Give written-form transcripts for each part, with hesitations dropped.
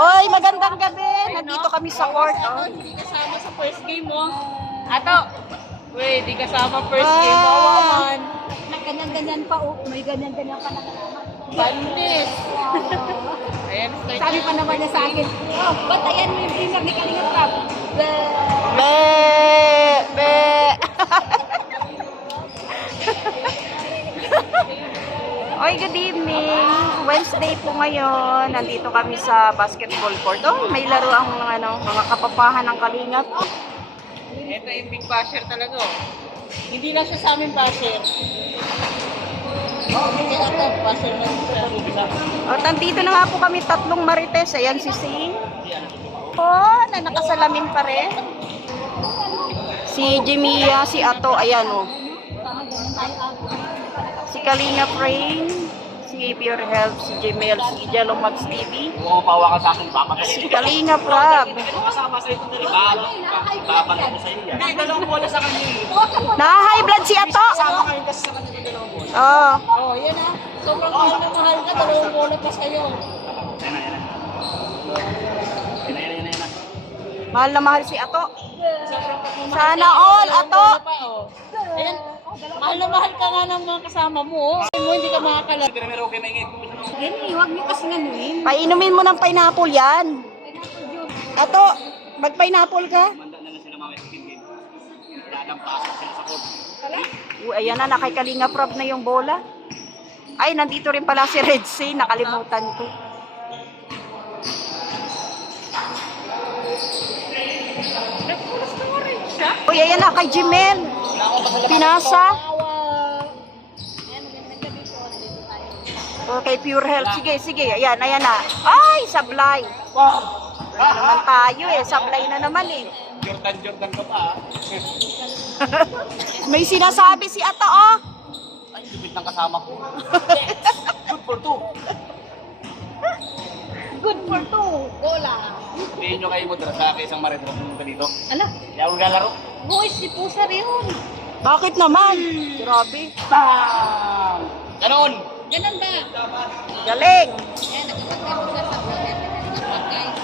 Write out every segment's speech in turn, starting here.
Oy, magandang gabi. Nandito kami sa court. Oh. Hindi kasama sa first game mo. Ato. Wait, di kasama first game mo. Man. Ganyan-ganyan pa, oh. May ganyan-ganyan pa na kalaman. Bandis. Ayan, start. Sabi pa naman niya sa akin, oh, ba't ayan mo yung premier ni Kalinga Prab? Be. Be. Oy, good evening. Wednesday po ngayon. Nandito kami sa basketball court. Oh, may laro ang mga kapapahan ng Kalingap. Ito yung big basher talaga. Oh. Hindi lang siya sa amin basher. Hindi ito, basher na siya. Oh, nandito na nga po kami tatlong marites. Ayan si Sing. Oh, na nakasalamin pa rin. Si Jimia, si Ato, ayan oh. Si Kalinga Rain, si Pure Health, si Jemel, si Jello Max TV. Pawa ka sa akin, baka Si Kalinga Prab. kasama sa ito na rin. Babangat ko sa iyo yan. Hindi, dalawang bola sa kanya. Na-high blood si Ato. Kasama kayo kasi sa kanya dalawang bola. Oh. Oh, yan ah. Sobrang mahal na mahal ka. Dalawang bola pa sa'yo. Yan na. Mahal na mahal si Ato. Sobrang pagmamahal. Sana all, Dalawang Ato. bola pa, oh. Ayan. Mahal na mahal ka nga ng mga kasama mo. Oh. Kasi mo, hindi ka makakalala. Pero meron kayo maingit. Yan eh, huwag niyo kasi nanuin. Painumin mo ng pineapple yan. Ato, mag-pineapple ka? Manda na lang sila mamaya sa game. Lalampasan sila sa court. Ayan na, nakay Kalinga Prab na yung bola. Ay, nandito rin pala si Red Sea. Nakalimutan ko. Nagpulas na nga rin siya. Uy, ayan na, kay Jimel. Pinasa. Okay, Pure Health. Sige. Ayan na. Ay, sablay. Wala naman tayo eh. Sablay na naman eh. Jordan ka pa. May sinasabi si Ato, oh. Ay, lupit ng kasama ko. Good for two. Good for two. Gola. Hindi nyo kayo mo sa isang marit mo pumunta dito. Ala, Kaya ako lalaro. boys, si Pusa rin. Bakit naman? Grabe. Bam! Ganon! Ganun ba? Galing. Yan, nakapagkaroon sa mga guys.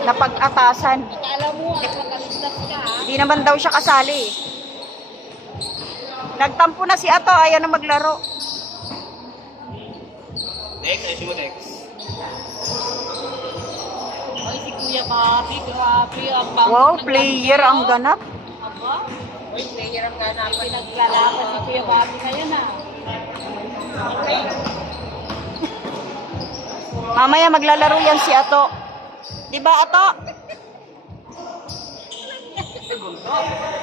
Napag-atasan. Akala mo, nakapagkaligtas ka, ha? Hindi naman daw siya kasali. Nagtampo na si Ato. Ayaw na maglaro. Next, ayusin mo next. Ay, si Kuya Bobby, grabe. Ang bango Wow, ng player ang ganap. Aba? Uy, player ang ganapan. Pinaglalaban si Kuya Bobby na yan ah. Mamaya maglalaro yan si Ato. Di ba, Ato?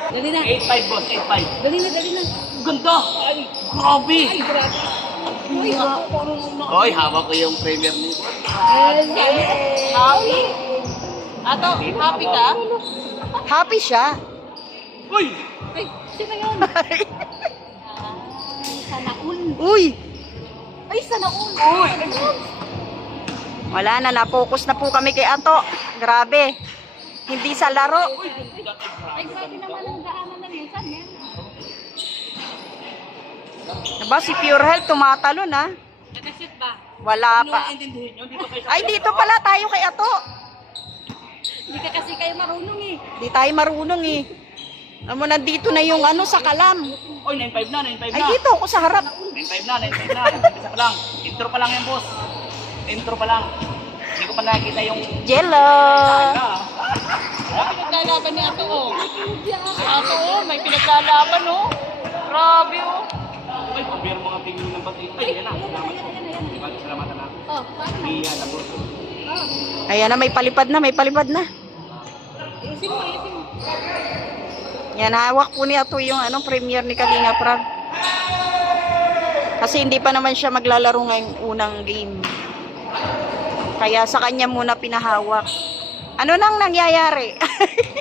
Dali na. 8-5 boss, 8-5. Dali na. Ganda! Ay, grabe! Ay, grabe. Uy, Hoy, hawak ko yung premier ni Happy? Ato, happy ka? Happy siya. Uy! Ay, sino yun? Ay, sanaul. Uy! Ay, sanaul. Uy! Wala na, na-focus na po kami kay Ato. Grabe. Hindi sa laro. Ay, grabe naman ang daanan na yun. Saan yan? Diba si Pure Health tumatalon ha? Nakasit ba? Wala pa. Intindihin nyo, dito kayo Ay, dito pala tayo kay Ato. Hindi ka kasi kayo marunong eh. Di tayo marunong eh. Alam mo, nandito na yung sa kalam. Oy, 9-5 na, 9-5 Ay, na. dito ako sa harap. 9-5 na. Isa pa lang. Intro pa lang yan, boss. Intro pa lang. Hindi ko pa nakikita yung... Jello. May pinaglalaban ni Ato oh. Ato oh, may pinaglalaban oh. Grabe oh. Ay, pabiro mga tingin ng pati. Ay, yan na. Salamat. Salamatan na. Oh, paano? Iya na, boss. Ayan na, may palipad na. Ayusin mo. Yan, hawak po ni Ato yung premier ni Kalinga Prab. Kasi hindi pa naman siya maglalaro ngayong unang game. Kaya sa kanya muna pinahawak. Ano nang nangyayari?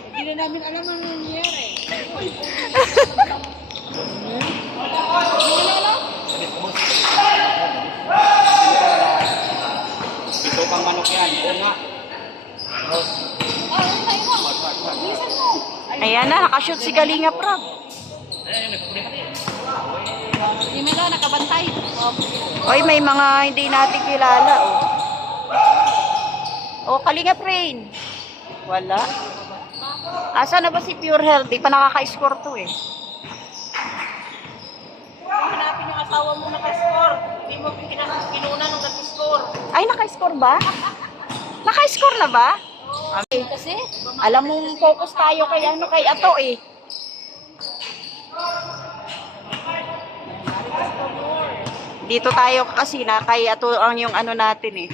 Hindi na namin alam ano nangyayari. Ito pang manok yan. Oo nga. Ross. Ayan na, nakashoot si Kalinga Prab. Hindi mo nakabantay. Oh. Oy, may mga hindi natin kilala. Oh. Kalingap Rain. Wala. Asa na ba si Pure Health? Di pa nakaka-score to eh. Hanapin yung asawa mo naka-score. Hindi mo pinuna nung nag-score. Ay, naka-score ba? Naka-score na ba? Kasi, Alam mo, focus tayo kay ano, kay Ato eh. Dito tayo kasi na kay Ato ang yung ano natin eh.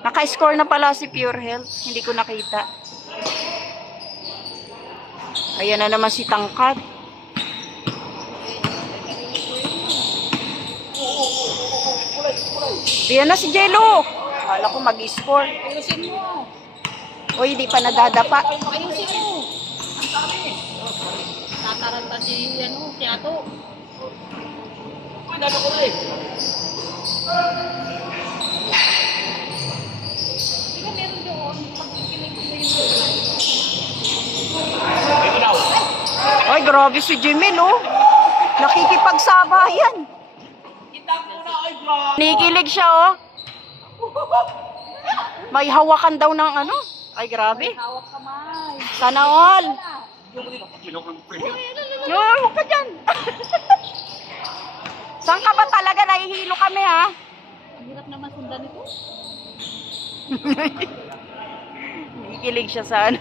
Naka-score na pala si Pure Health. Hindi ko nakita. Ayan na naman si Tangkad. Ayan na si Jello. Akala ko mag-score. ayusin mo. Uy, di pa nadadapa. Ayusin mo. Tataranta si, si Ato. Uy, dami ko rin. Di ba meron doon? Pagkikinig-kinig. Ito daw. Ay, grabe si Jimmy, no? Nakikipagsabayan. Kita ko na, ay, bro. Nikilig siya, oh. May hawakan daw ng ano. Ay, grabe. Hawak kamay. Sana all. Minok ng pre. No, huwag ka dyan. Saan ka ba talaga? Nahihilo kami, ha? Ang hirap naman sundan ito. Nikilig siya sa ano.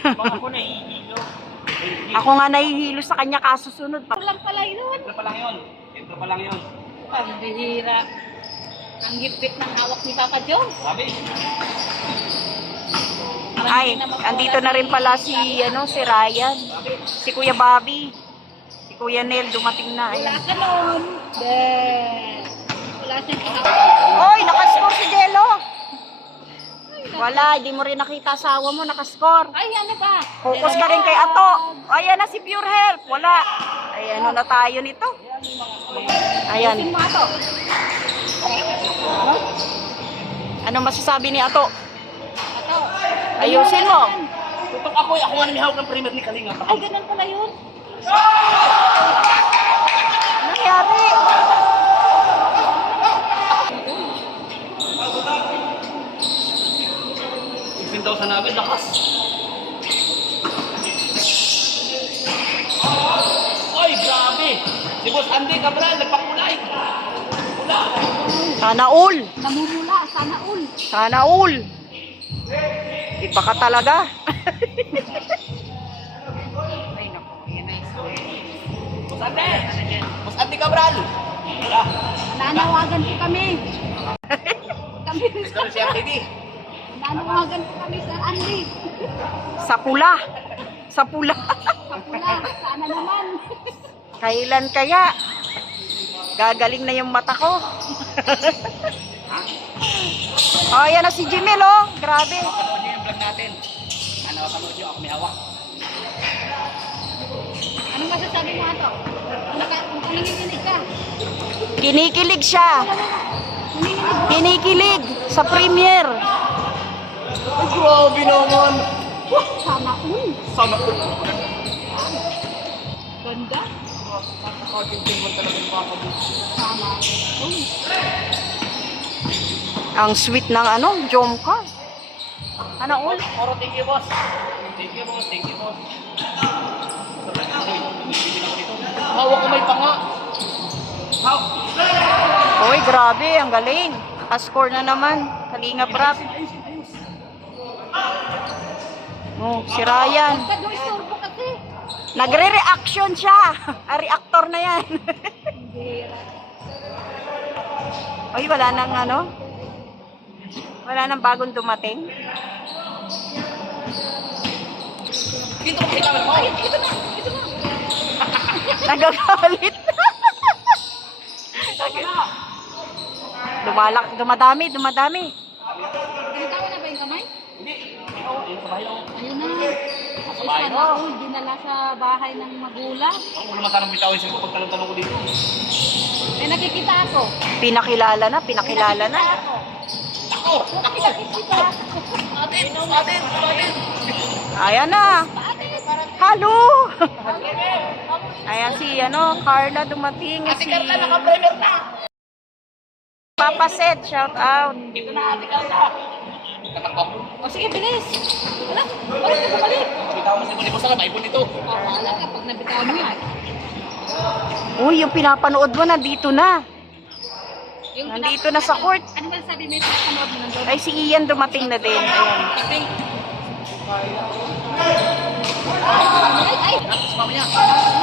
Baka ako nahihilo. Ako nga nahihilo sa kanya kasusunod pa. Lang pala yun. Ito pa lang yun. Ito pa lang yun. Ang bihira. Ang hipit ng hawak ni Kaka Jones. Sabi. Ay, andito na rin pala si, si Ryan. Si Kuya Bobby. Si Kuya Nel, dumating na. Wala Ayan. ka nun. Wala siyang kahawak. Oy, nakascore si Jello. Wala, hindi mo rin nakita asawa mo, nakascore. Ay, ano ba? Focus ka rin kay Ato. Ayan na si Pure Health. Wala. Ay, ano na tayo nito? Ayan. Ayusin mo Ato. Ano masasabi ni Ato? Ato. Ayusin mo. Tutok ako, ako nga may hawak ng premier ni Kalinga. Ay, ganun pala yun. Ano nangyari? Isin daw sa namin, lakas. Ay, grabe. Si Boss Andy Cabral, nagpakulay. Pula. Sana all. Namumula. Sana all. Sana all. Iba ka talaga. Ay, naku. Yan na Boss Andy. Boss Andy Cabral. Wala. Nanawagan po kami. Kami. Ito na si RTD. Nanawagan po kami, Sir Andy. Sa pula. Sa pula. Kapula. Sana naman. Kailan kaya? Gagaling na yung mata ko. Oh, yan na si Jimmy, oh. Grabe. Panood niyo yung vlog natin. Ano, panood niyo, ako may hawak. Anong masasabi mo Ato? Kung nanginginig ka. Kinikilig siya. Nanginginig mo. Kinikilig sa premier. Ay, grabe naman. Sana all. Sana ko. Ganda. Nakakagin-tingman talaga yung kakabit. Sana all. Ang sweet ng Jomka. Ano all? Oro, thank you, boss. Thank you, boss. Thank you, boss. Hawak ko may panga. Hawak. Oy, grabe, ang galing. Score na naman. Kalinga Prap. Oh, si Ryan. Pagka doon istorbo kasi. Nagre-reaction siya. Reactor na yan. Oy, wala nang wala nang bagong dumating. Dito ko si camera. Ay, ito na. Nagagalit. Dumadami. Tinatawa na ba yung kamay? Hindi. Ayun, sa bahay ako. Ayun na. Sa bahay Sana mo. all. Dinala sa bahay ng magulang. Ako naman sanang bitawin sa'yo pag talong-talong ko dito. May nakikita ako. Pinakilala na. Ako! Nakikita ako. Atin! Ayan na. Hello. Ayan si Carla dumating. Ate Carla, naka-premier na! Papa Sed, shout out. Dito na, ate Carla. Tatakbo. O sige, bilis. Wala, balik ka bumalik. Bitaw mo sa ibon ni boss, may ibon dito. Wala ka pag nabitawan mo yan. Uy, yung pinapanood mo, nandito na. Yung Nandito na sa court. Ano ba sabi mo yung pinapanood mo nandun? Ay, si Ian dumating na din. Ayan. Kasi, Tapos mamaya.